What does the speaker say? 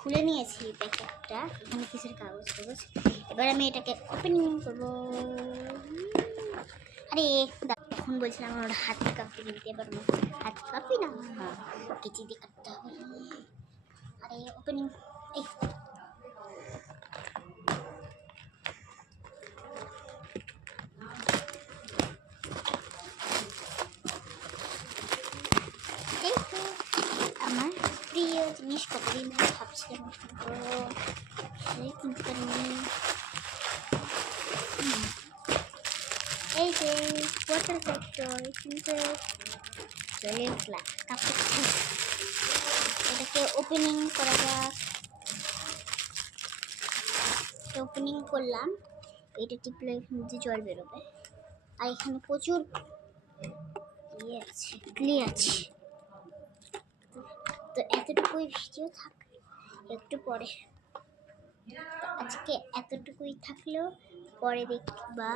খুলে নিয়েছি প্যাকেটটা, এখানে কিসের কাগজ কাগজ। এবার আমি এটাকে ওপেনিং করবো। আরে তখন বলছিলাম আমার হাত কাঁপি দিতে, এবার হাত কাঁপি না, কেচি দিয়ে কাটতে হবে। আরে ওপেনিং, এই আমার প্রিয় জিনিস কতদিন ধরে ভাবছিলাম কিনতে পারিনি। এই যে ওয়াটার ফ্যাক্টর কিন্তু চলে আসলাম। এটাকে ওপেনিং করা যাক। ওপেনিং করলাম, এটা টিপলে এখান থেকে জল বেরোবে। আর এখানে প্রচুর ইয়ে আছে, ক্লে আছে। তো এতটুকুই ভিডিও থাক, একটু পরে, আজকে এতটুকুই থাকলেও পরে দেখবা।